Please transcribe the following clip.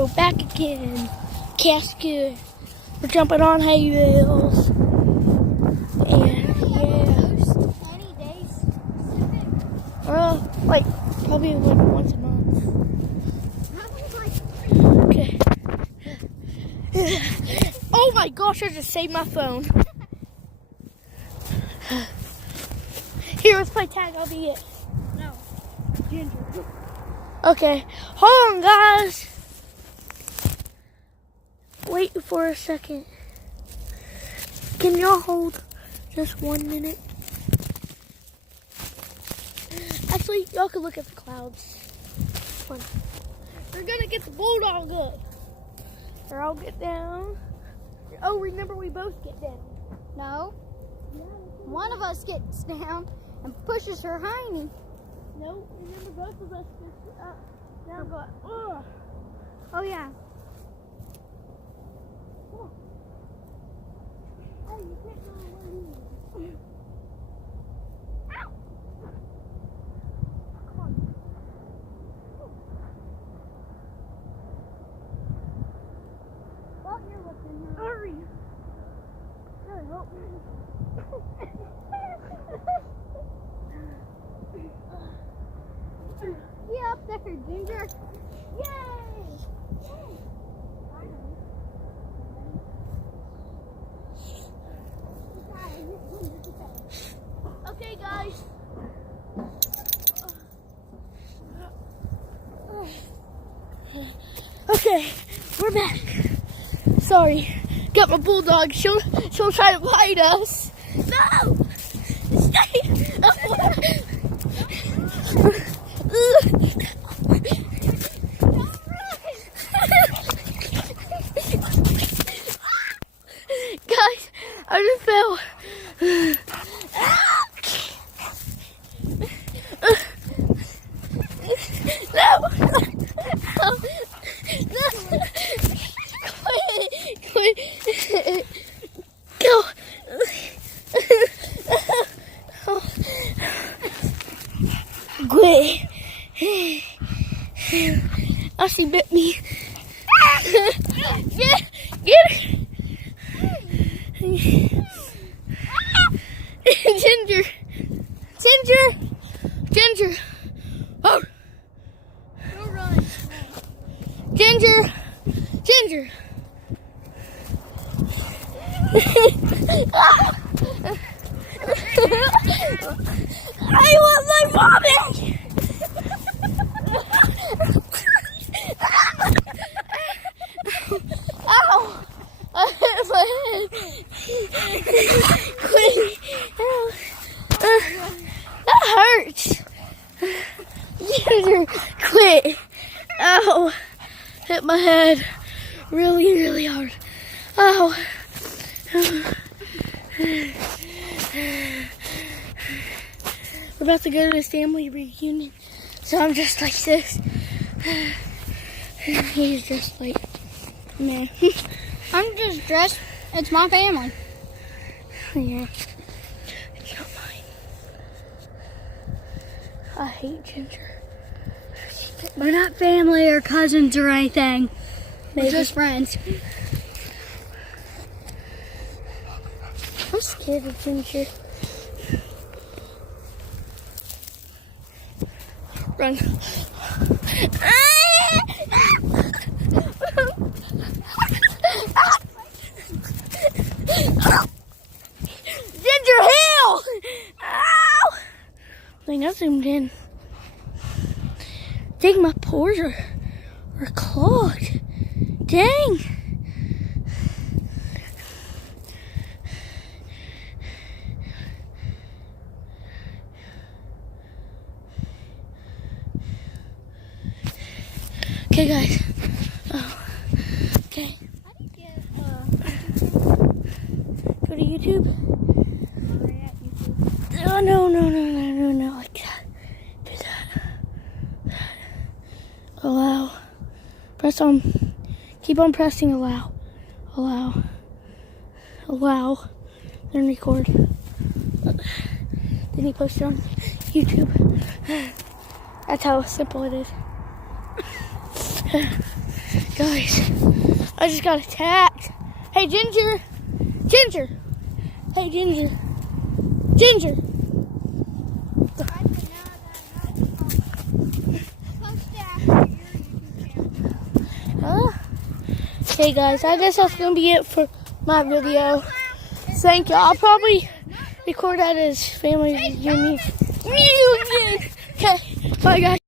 So, back again. Casca. We're jumping on hay bales. And, yeah. Any days? Like, probably like once a month. Okay. Oh my gosh, I just saved my phone. Here, let's play tag. I'll be it. No. Ginger. Okay. Hold on, guys. Wait for a second. Can y'all hold just 1 minute? Actually, y'all can look at the clouds. Fun. We're gonna get the bulldog up. Or I'll get down. Oh, remember we both get down. No. One of us gets down and pushes her hiney. No, remember both of us get up. Now go. Ugh. Oh yeah. Come on. Oh, you can't go away. Ow! Come on. Well, you're looking. Hurry. God, help me. Yeah, up there, Ginger. Yay! Okay, guys. Okay, we're back. Sorry, got my bulldog. She'll try to bite us. No! Stay! Guys, I just fell. No! Quit! Go! Quit! Oh, she bit me. Get it! Ginger! Oh! Don't run. Ginger! I want my vomit! Ow! I hit my head. Quit. That hurts. Ginger, quit. Ow. Hit my head really, really hard. Ow. We're about to go to this family reunion. So I'm just like this. He's just like, man. I'm just dressed. It's my family. Yeah. It's not mine. I hate Ginger. We're not family or cousins or anything. Maybe. We're just friends. I'm scared of Ginger. Run. Ginger Hill! Ow! Like, I zoomed in. Dang, my pores are clogged. Dang. Okay, guys. Oh. Okay. How do you get, Go to YouTube. YouTube? Oh, no. Like that. Do that. Allow. Press on. Keep on pressing allow. Allow. Then record. Then you post it on YouTube. That's how simple it is. Guys, I just got attacked. Hey, Ginger. Ginger. Hey, Ginger. Ginger. Okay, guys, I guess that's going to be it for my video. Thank you. I'll probably record that as family reunion. Okay, bye, guys.